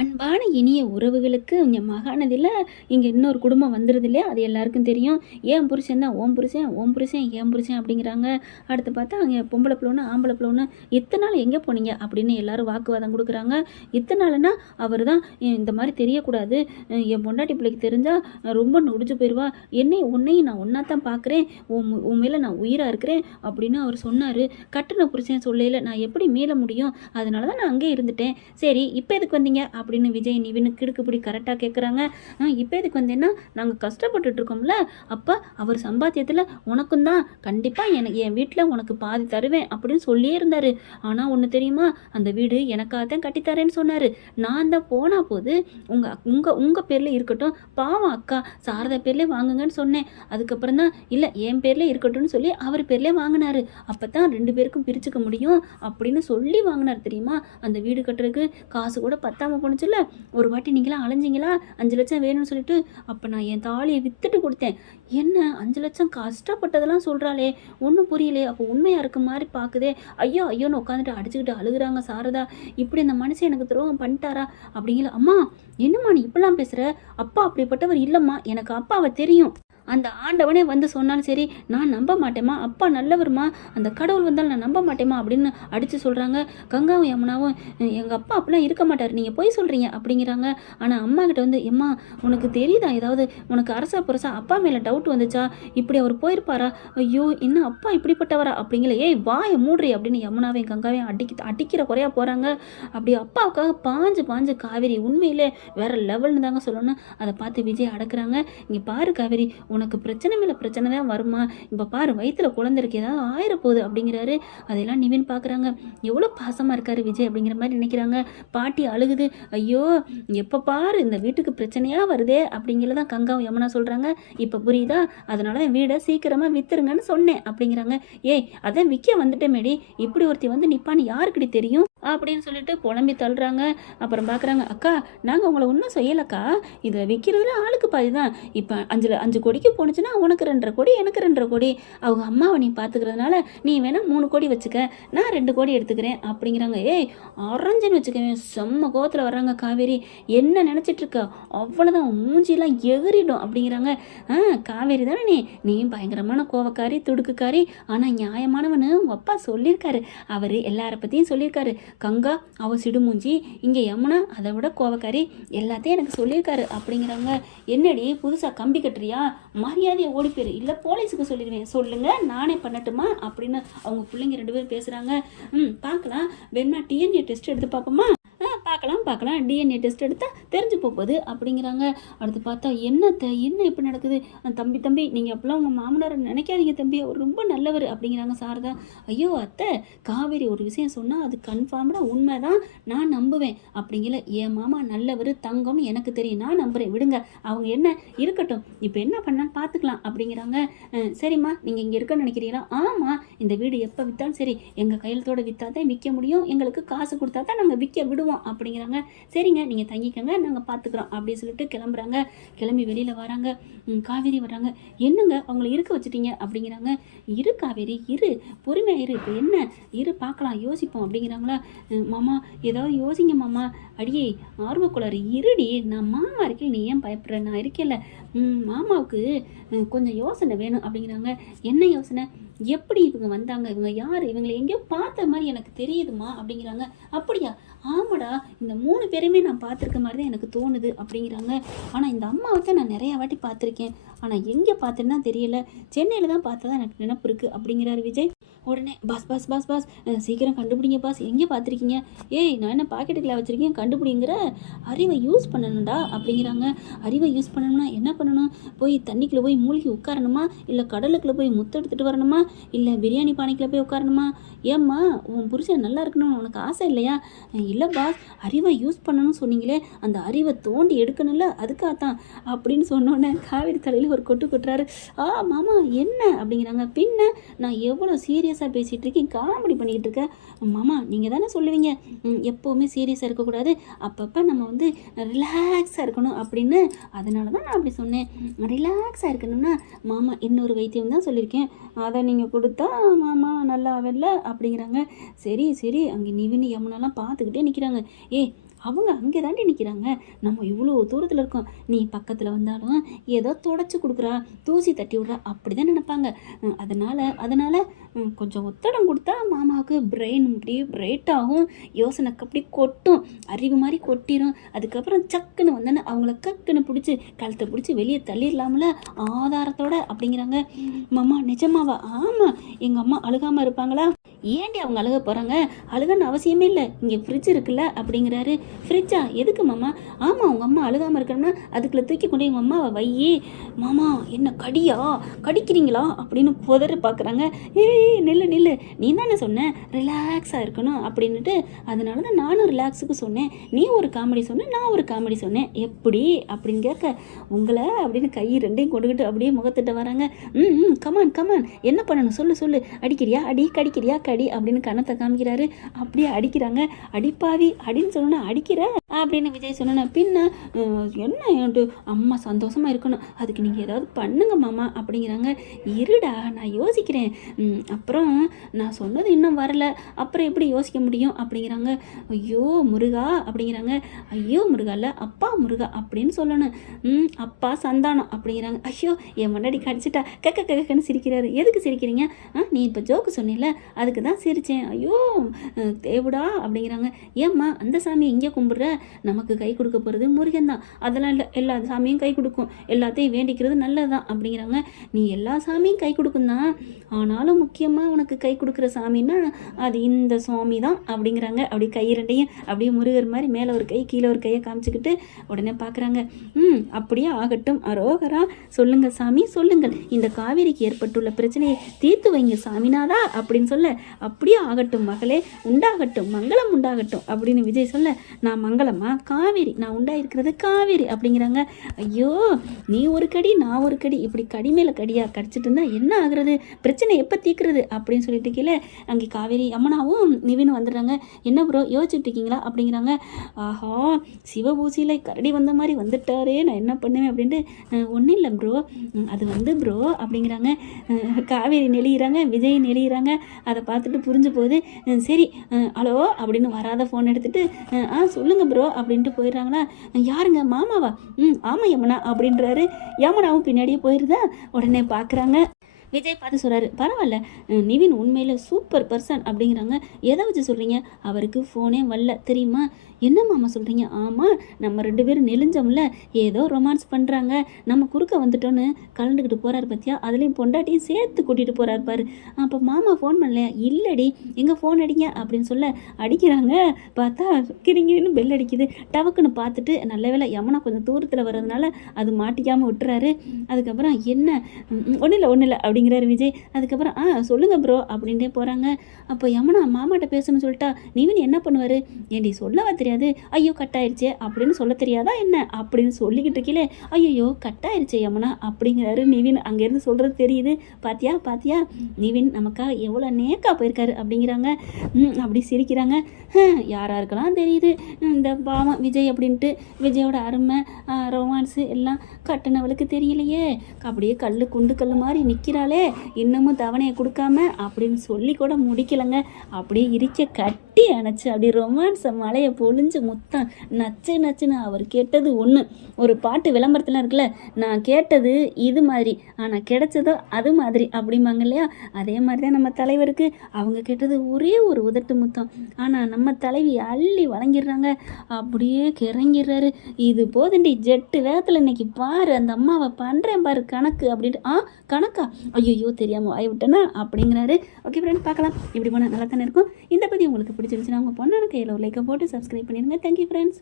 அன்பான இனிய உறவுகளுக்கு இங்கே மகாநதியில் இங்கே இன்னொரு குடும்பம் வந்துடுது இல்லையா, அது எல்லாருக்கும் தெரியும். ஏன் புருஷன் தான் ஓம் புருஷன், ஓம் புருஷன் ஏன் புருஷன் அப்படிங்கிறாங்க. அடுத்து பார்த்தா அங்கே பொம்பளை பிள்ளை ஆம்பளை பிள்ளை இத்தனை நாள் எங்கே போனீங்க அப்படின்னு எல்லாரும் வாக்குவாதம் கொடுக்குறாங்க. இத்தனை நாள்னா அவர் தான் இந்த மாதிரி தெரியக்கூடாது, என் பொண்டாட்டி பிள்ளைக்கு தெரிஞ்சால் ரொம்ப நொடிச்சு போயிடுவா, உன்னையும் நான் ஒன்றா தான் பார்க்குறேன், உன் மேலே நான் உயிராக இருக்கிறேன் அப்படின்னு அவர் சொன்னார். கட்டுன புருஷன் சொல்லையில் நான் எப்படி மீள முடியும், அதனால தான் நான் அங்கே இருந்துட்டேன். சரி இப்போ எதுக்கு வந்தீங்க அப்படின்னு விஜய் நிவின் கிடுக்குப்பிடி கரெக்டாக கேட்குறாங்க. இப்போ எதுக்கு வந்தேன்னா நாங்கள் கஷ்டப்பட்டுட்டு இருக்கோம்ல, அப்போ அவர் சம்பாத்தியத்தில் உனக்கும் தான் கண்டிப்பாக என் வீட்டில் உனக்கு பாதி தருவேன் அப்படின்னு சொல்லியே இருந்தார். ஆனால் ஒன்று தெரியுமா, அந்த வீடு எனக்காக தான் கட்டித்தரேன்னு சொன்னார். நான் தான் போனால் போது உங்கள் பேரில் இருக்கட்டும், பாவம் அக்கா சாரதா பேர்லேயே வாங்குங்கன்னு சொன்னேன். அதுக்கப்புறம் தான் இல்லை என் பேரில் இருக்கட்டும்னு சொல்லி அவர் பேர்லேயே வாங்கினார். அப்போ தான் 2 பேருக்கும் பிரிச்சுக்க முடியும் அப்படின்னு சொல்லி வாங்கினார் தெரியுமா. அந்த வீடு கட்டுறதுக்கு காசு கூட பத்தாமல் போணுச்சுல்ல. ஒரு வாட்டி நீங்களாம் அலைஞ்சிங்களா 5 லட்சம் வேணும்னு சொல்லிட்டு, அப்போ நான் என் தாலியை விற்றுட்டு கொடுத்தேன். என்ன 5 லட்சம் கஷ்டப்பட்டதெல்லாம் சொல்கிறாளே, ஒன்றும் புரியலையே, அப்போ உண்மையாக இருக்க மாதிரி பார்க்குதே. ஐயோ ஐயோன்னு உட்காந்துட்டு அடிச்சுக்கிட்டு அழுகுறாங்க சாரதா. இப்படி அந்த மனுஷன் எனக்கு துரோகம் பண்ணிட்டாரா அப்படிங்கிற. அம்மா என்னம்மா நீ இப்படிலாம் பேசுகிற, அப்பா அப்படிப்பட்டவர் இல்லைம்மா, எனக்கு அப்பாவை தெரியும். அந்த ஆண்டவனே வந்து சொன்னாலும் சரி நான் நம்ப மாட்டேம்மா, அப்பா நல்லவருமா, அந்த கடவுள் வந்தாலும் நான் நம்ப மாட்டேம்மா அப்படின்னு அடித்து சொல்கிறாங்க. கங்காவும் யமுனாவும் எங்கள் அப்பா அப்படிலாம் இருக்க மாட்டார், நீங்கள் போய் சொல்கிறீங்க அப்படிங்கிறாங்க. ஆனால் அம்மா கிட்ட வந்து எம்மா உனக்கு தெரியுதா, ஏதாவது உனக்கு அரசா புரசா அப்பா மேலே டவுட் வந்துச்சா, இப்படி அவர் போயிருப்பாரா, ஐயோ என்ன அப்பா இப்படிப்பட்டவரா அப்படிங்கிற. ஏய் வாயை மூடுறி அப்படின்னு யமுனாவையும் கங்காவையும் அடிக்கிற குறையா போகிறாங்க. அப்படி அப்பாவுக்காக பாஞ்சு காவேரி உண்மையிலே வேற லெவல்னு தாங்க சொல்லணும். அதை பார்த்து விஜய் அடக்குறாங்க. இங்கே பாரு காவேரி, உனக்கு பிரச்சனை மேலே பிரச்சனை தான் வருமா, இப்போ பாரு வயிற்றுல குழந்தை இருக்கு, ஏதாவது ஆயிரப்போகுது அப்படிங்கிறாரு. அதெல்லாம் நிவின் பார்க்குறாங்க. எவ்வளோ பாசமாக இருக்காரு விஜய் அப்படிங்கிற மாதிரி நினைக்கிறாங்க. பாட்டி அழுகுது. ஐயோ எப்போ பாரு இந்த வீட்டுக்கு பிரச்சனையாக வருதே அப்படிங்கிறதான் கங்காவும் யமுனா சொல்கிறாங்க. இப்போ புரியுதா, அதனால தான் வீடை சீக்கிரமாக விற்றுருங்கன்னு சொன்னேன் அப்படிங்கிறாங்க. ஏய் அதான் விற்க வந்துட்டேன் மேடி, இப்படி ஒருத்தி வந்து நிற்பான்னு யாருக்கிட்ட தெரியும் அப்படின்னு சொல்லிட்டு புலம்பி தள்ளுறாங்க. அப்புறம் பார்க்குறாங்க. அக்கா நாங்கள் உங்களை ஒன்றும் செய்யலக்கா, இதை விற்கிறதுல ஆளுக்கு பாதி தான். இப்போ 5 கோடிக்கு போணுச்சுன்னா உனக்கு 2.5 கோடி எனக்கு 2.5 கோடி, அவங்க அம்மாவை நீ பார்த்துக்கிறதுனால நீ வேணால் 3 கோடி வச்சுக்க, நான் 2 கோடி எடுத்துக்கிறேன் அப்படிங்கிறாங்க. ஏய் ஆரஞ்சுன்னு வச்சுக்கவேன். செம்ம கோவத்தில் வர்றாங்க காவேரி. என்ன நினச்சிட்டு இருக்க, அவ்வளோதான் மூஞ்சிலாம் எகிரிடும் அப்படிங்கிறாங்க. காவேரி தானே நீ பயங்கரமான கோவக்காரி துடுக்குக்காரி, ஆனால் நியாயமானவனு உங்கள் அப்பா சொல்லியிருக்காரு, அவர் எல்லாரை பற்றியும் சொல்லியிருக்காரு. கங்கா அவ சிடுமூஞ்சி, இங்கே யமுனா அதை விட கோவக்காரி, எல்லாத்தையும் எனக்கு சொல்லியிருக்காரு அப்படிங்கிறாங்க. என்னடி புதுசாக கம்பி கட்டுறியா, மரியாதையை ஓடி போயிரு, இல்லை போலீஸுக்கு சொல்லிடுவேன், சொல்லுங்க நானே பண்ணட்டுமா அப்படின்னு அவங்க பிள்ளைங்க 2 பேரும் பேசுகிறாங்க. பார்க்கலாம், வேணா டிஎன்ஏ டெஸ்ட் எடுத்து பார்ப்போமா, பார்க்கலாம் டிஎன்ஏ டெஸ்ட் எடுத்தால் தெரிஞ்சு போகுது அப்படிங்கிறாங்க. அடுத்து பார்த்தா என்ன இப்படி நடக்குது, தம்பி நீங்கள் அப்பெல்லாம் உங்கள் மாமனாரை நினைக்காதீங்க தம்பி, அவர் ரொம்ப நல்லவர் அப்படிங்கிறாங்க சாரதா. ஐயோ அத்தை, காவேரி ஒரு விஷயம் சொன்னால் அது கன்ஃபார்ம்டாக உண்மை தான், நான் நம்புவேன் அப்படிங்கிற. என் மாமா நல்லவர் தங்கம்னு எனக்கு தெரியும், நான் நம்புகிறேன், விடுங்க அவங்க என்ன இருக்கட்டும், இப்போ என்ன பண்ணான்னு பார்த்துக்கலாம் அப்படிங்கிறாங்க. சரிம்மா நீங்கள் இங்கே இருக்கன்னு நினைக்கிறீங்களா, ஆமாம் இந்த வீடு எப்போ விற்றாலும் சரி எங்கள் கையெழுத்தோடு விற்றா தான் விற்க முடியும், எங்களுக்கு காசு கொடுத்தா தான் நாங்கள் விற்க விடுவோம் அப்படிங்கிறாங்க. சரிங்க நீங்கள் தங்கிக்கங்க நாங்கள் பார்த்துக்குறோம் அப்படின்னு சொல்லிட்டு கிளம்புறாங்க. கிளம்பி வெளியில் வராங்க. காவேரி வர்றாங்க. என்னங்க அவங்கள இருக்க வச்சுட்டீங்க அப்படிங்கிறாங்க. இரு காவேரி இரு, பொறுமையாக இரு, இப்போ என்ன இரு பார்க்கலாம் யோசிப்போம் அப்படிங்கிறாங்களா. மாமா ஏதாவது யோசிங்க மாமா. அடியே ஆர்வக்குள்ளாரு இருடி, நான் மாமா இருக்கேன், நீ ஏன் பயப்படுற, நான் இருக்கேன்ல. மாமாவுக்கு கொஞ்சம் யோசனை வேணும் அப்படிங்கிறாங்க. என்ன யோசனை, எப்படி இவங்க வந்தாங்க, இவங்க யார், இவங்களை எங்கேயோ பார்த்த மாதிரி எனக்கு தெரியுதுமா அப்படிங்கிறாங்க. அப்படியா, ஆமாடா இந்த 3 பேரையுமே நான் பார்த்துருக்க மாதிரி தான் எனக்கு தோணுது அப்படிங்கிறாங்க. ஆனால் இந்த அம்மாவை தான் நான் நிறையா வாட்டி பார்த்துருக்கேன், ஆனால் எங்கே பார்த்தேன்னு தான் தெரியல, சென்னையில் தான் பார்த்தா தான் எனக்கு நினப்பு இருக்குது அப்படிங்கிறாரு விஜய். உடனே பாஸ் சீக்கிரம் கண்டுபிடிங்க பாஸ், எங்கே பார்த்துருக்கீங்க, ஏய் நான் என்ன பாக்கெட்டுக்குள்ள வச்சுருக்கேன் கண்டுபிடிங்கிற, அறிவை யூஸ் பண்ணணும்டா அப்படிங்கிறாங்க. அறிவை யூஸ் பண்ணணும்னா என்ன பண்ணணும், போய் தண்ணிக்குள்ளே போய் மூழ்கி உட்காரணுமா, இல்லை கடலுக்குள்ளே போய் முத்தெடுத்துட்டு வரணுமா, இல்லை பிரியாணி பானைக்குள்ளே போய் உட்காரணுமா, ஏம்மா உன் புருஷன் நல்லா இருக்கணும்னு உனக்கு ஆசை இல்லையா, இல்லை பாஸ் அறிவை யூஸ் பண்ணணும்னு சொன்னீங்களே, அந்த அறிவை தோண்டி எடுக்கணும்ல அதுக்காகத்தான் அப்படின்னு சொன்னோன்னே காவேரி தலையில் ஒரு கொட்டு கொட்டுறாரு. மாமா என்ன அப்படிங்கிறாங்க. பின்ன நான் எவ்வளோ சீரியஸாக பேசிகிட்டு இருக்கேன், காமெடி பண்ணிக்கிட்டு இருக்கேன் மாமா, நீங்கள் தானே சொல்லுவீங்க எப்போவுமே சீரியஸாக இருக்கக்கூடாது, அப்பப்போ நம்ம வந்து ரிலாக்ஸாக இருக்கணும் அப்படின்னு, அதனால தான் நான் அப்படி சொன்னேன். ரிலாக்ஸாக இருக்கணும்னா மாமா இன்னொரு வைத்தியம் தான் சொல்லியிருக்கேன், அதை நீங்கள் கொடுத்தா மாமா நல்லா வரல அப்படிங்கிறாங்க. சரி அங்கே நிவின் யமுனாலாம் பார்த்துக்கிட்டே நிற்கிறாங்க. அவங்க அங்கே தாண்டி நிற்கிறாங்க, நம்ம இவ்வளோ தூரத்தில் இருக்கோம், நீ பக்கத்தில் வந்தாலும் ஏதோ தொடச்சி கொடுக்குறா, தூசி தட்டி விட்றா அப்படி தான் நினைப்பாங்க. அதனால் கொஞ்சம் ஒத்தடம் கொடுத்தா மாமாவுக்கு பிரெயின் இப்படி பிரைட் ஆகும், யோசனைக்கு அப்படி கொட்டும், அறிவு மாதிரி கொட்டிடும். அதுக்கப்புறம் சக்குன்னு வந்தோன்னே அவங்கள கக்குன்னு பிடிச்சி கழுத்தை பிடிச்சி வெளியே தள்ளிடலாம்ல ஆதாரத்தோட அப்படிங்கிறாங்க. மாமா நிஜமாவா? ஆமாம், எங்கள் அம்மா அழுகாமல் இருப்பாங்களா? ஏன்டி அவங்க அழுக போகிறாங்க? அழுகன்னு அவசியமே இல்லை, இங்கே ஃப்ரிட்ஜ் இருக்குல்ல அப்படிங்கிறாரு. ஃப்ரிட்ஜா? எதுக்கு மாமா? ஆமாம், உங்கள் அம்மா அழுகாமல் இருக்கணும்னா அதுக்குள்ளே தூக்கி கொண்டு எங்கள் அம்மாவை வையி. மாமா என்ன கடியா, கடிக்கிறீங்களா அப்படின்னு புதற பார்க்குறாங்க. நில்லு நில்லு, நீ தானே சொன்ன ரிலாக்ஸாக இருக்கணும் அப்படின்னுட்டு, அதனால தான் நானும் ரிலாக்ஸுக்கு சொன்னேன். நீ ஒரு காமெடி சொன்ன, நான் ஒரு காமெடி சொன்னேன், எப்படி அப்படின்னு கேட்க, உங்களை அப்படின்னு கை ரெண்டையும் கொண்டுக்கிட்டு அப்படியே முகத்திட்ட வராங்க. கமான் கமான், என்ன பண்ணணும் சொல்லு சொல்லு, அடிக்கிறியா அடி, கடிக்கிறியா கடி அப்படின்னு கணத்தை காமிக்கிறாரு. அப்படியே அடிக்கிறாங்க. அடிப்பாவி அப்படின்னு சொன்னா அடிக்கிற அப்படின்னு விஜய் சொன்ன. பின்ன என்ன அம்மா சந்தோஷமா இருக்கணும், அதுக்கு நீங்கள் ஏதாவது பண்ணுங்க மாமா அப்படிங்கிறாங்க. இருடா நான் யோசிக்கிறேன், அப்புறம் நான் சொன்னது இன்னும் வரல, அப்புறம் எப்படி யோசிக்க முடியும் அப்படிங்கிறாங்க. ஐயோ முருகா அப்படிங்கிறாங்க. ஐயோ முருகா இல்லை, அப்பா முருகா அப்படின்னு சொல்லணும். அப்பா சந்தானம் அப்படிங்கிறாங்க. ஐயோ என் முன்னாடி கடிச்சிட்டா கக்க கக்கன்னு சிரிக்கிறாரு. எதுக்கு சிரிக்கிறீங்க? நீ இப்போ ஜோக்கு சொன்னில அதுக்கு தான் சிரித்தேன். ஐயோ தேவுடா அப்படிங்கிறாங்க. ஏம்மா அந்த சாமியை இங்கே கும்பிட்ற, நமக்கு கை கொடுக்க போகிறது முருகன் தான், அதெல்லாம் இல்லை, எல்லா சாமியும் கை கொடுக்கும், எல்லாத்தையும் வேண்டிக்கிறது நல்லது தான் அப்படிங்கிறாங்க. நீ எல்லா சாமியும் கை கொடுக்கும் தான், ஆனாலும் முக்கியமாக உனக்கு கை கொடுக்குற சாமின்னா அது இந்த சுவாமி தான் அப்படிங்கிறாங்க. அப்படி கை ரெண்டையும் அப்படியே முருகர் மாதிரி மேலே ஒரு கை கீழே ஒரு கையை காமிச்சிக்கிட்டு உடனே பார்க்குறாங்க. அப்படியே ஆகட்டும், அரோகரா, சொல்லுங்க சாமி சொல்லுங்கள், இந்த காவேரிக்கு ஏற்பட்டுள்ள பிரச்சனையை தீர்த்து வைங்க சாமிநாதா அப்படின்னு சொல்ல, அப்படியே ஆகட்டும் மகளே, உண்டாகட்டும், மங்களம் உண்டாகட்டும் அப்படின்னு விஜய் சொல்ல, நான் மங்களமா? காவேரி, நான் உண்டாயிருக்கிறது காவேரி அப்படிங்கிறாங்க. ஐயோ நீ ஒரு கடி நான் ஒரு கடி, இப்படி கடி மேலே கடியா கடிச்சிட்டு இருந்தா என்ன ஆகுறது, பிரச்சனை எப்போ தீர்க்கிறது அப்படின்னு சொல்லிட்டு கீழே அங்கே காவேரி அம்மனாவும் நிவினும் வந்துடுறாங்க. என்ன ப்ரோ யோசிச்சுட்டு இருக்கீங்களா அப்படிங்கிறாங்க. ஆஹா சிவபூசியில் கரடி வந்த மாதிரி வந்துட்டாரே, நான் என்ன பண்ணுவேன் அப்படின்ட்டு, ஒன்றும் இல்லை ப்ரோ, அது வந்து ப்ரோ அப்படிங்கிறாங்க. காவேரி நெளிகிறாங்க, விஜய் நெளிகிறாங்க. அதை பார்த்துட்டு புரிஞ்சு போகுது. சரி ஹலோ அப்படின்னு வராத ஃபோன் எடுத்துகிட்டு சொல்லுங்கள் ப்ரோ அப்படின்ட்டு போயிடுறாங்களா. யாருங்க மாமாவா? ஆமாம் யமுனா அப்படின்றாரு. யமுனாவும் பின்னாடியே போயிடுதா. உடனே பார்க்குறாங்க. விஜய் பார்த்து சொல்கிறாரு, பரவாயில்ல நிவின் உண்மையில் சூப்பர் பர்சன் அப்படிங்கிறாங்க. எதை வச்சு சொல்கிறீங்க? அவருக்கு ஃபோனே வரல தெரியுமா? என்ன மாமா சொல்கிறீங்க? ஆமாம், நம்ம 2 பேரும் நெளிஞ்சோம்ல, ஏதோ ரொமான்ஸ் பண்ணுறாங்க, நம்ம குறுக்க வந்துட்டோன்னு கலந்துக்கிட்டு போகிறாரு பற்றியா, அதுலேயும் பொண்டாட்டியும் சேர்த்து கூட்டிகிட்டு போகிறாரு பாரு. அப்போ மாமா ஃபோன் பண்ணலையா? இல்லடி, எங்கே ஃபோன் அடிங்க அப்படின்னு சொல்ல அடிக்கிறாங்க. பார்த்தா கிரிங்கின்னு பெல் அடிக்குது. டவக்குன்னு பார்த்துட்டு நல்ல வேளை யமுனா கொஞ்சம் தூரத்தில் வர்றதுனால அது மாட்டிக்காமல் விட்டுறாரு. அதுக்கப்புறம் என்ன ஒன்றும் இல்லை அப்படிங்கிறாரு விஜய். அதுக்கப்புறம் சொல்லுங்கள் ப்ரோ அப்படின்ட்டே போகிறாங்க. அப்போ யமுனா மாமாட்ட பேசணும்னு சொல்லிட்டா நிவின் என்ன பண்ணுவார்? ஏண்டி சொல்லவா தெரியாது? ஐயோ கட்டாயிருச்சே அப்படின்னு சொல்ல தெரியாதா என்ன அப்படின்னு சொல்லிக்கிட்டு இருக்கீங்களே. ஐயோ கட்டாயிருச்சே யமுனா அப்படிங்கிறாரு நிவின். அங்கேருந்து சொல்கிறது தெரியுது. பாத்தியா பாத்தியா நிவின் நமக்காக எவ்வளோ நேக்கா போயிருக்காரு அப்படிங்கிறாங்க. அப்படி சிரிக்கிறாங்க. யாராக இருக்கலாம் தெரியுது இந்த பாவம் விஜய் அப்படின்ட்டு. விஜயோட அருமை ரொமான்ஸு எல்லாம் கட்டுனவளுக்கு தெரியலையே, அப்படியே கல் குண்டு கல் மாதிரி நிற்கிறாளே, இன்னமும் தவணையை கொடுக்காம அப்படின்னு சொல்லி கூட முடிக்கலைங்க. அப்படியே இருக்க கட்டி அணைச்சி அப்படியே ரொமான்ஸை மலையை பொழிஞ்சு முத்தம் நச்சு நச்சுன்னு. அவர் கேட்டது ஒன்று, ஒரு பாட்டு விளம்பரத்துலாம் இருக்குல்ல, நான் கேட்டது இது மாதிரி ஆனால் கிடைச்சதோ அது மாதிரி அப்படிம்பாங்க இல்லையா, அதே மாதிரி தான் நம்ம தலைவருக்கு. அவங்க கேட்டது ஒரே ஒரு உதட்டு முத்தம், ஆனால் நம்ம தலைவி அள்ளி வழங்கிடுறாங்க. அப்படியே கிறங்கிடுறாரு. இது போதுண்டி ஜெட்டு வேகத்தில் இன்னைக்கு பாரு அந்த அம்மாவை பண்ணுறேன் பாரு கணக்கு அப்படின்ட்டு. கணக்கா? ஐயோ தெரியாமல் வாய் விட்டேனா அப்படிங்கிறாரு. ஓகே ஃப்ரெண்ட், பார்க்கலாம், இப்படி போனால் நல்லா தானே இருக்கும். இந்த பற்றி உங்களுக்கு பிடிச்சிருந்துச்சுன்னா உங்கள் பொண்ணான கையில் ஒரு லைக்கை போட்டு சப்ஸ்கிரைப் பண்ணிடுங்க. Thank you friends.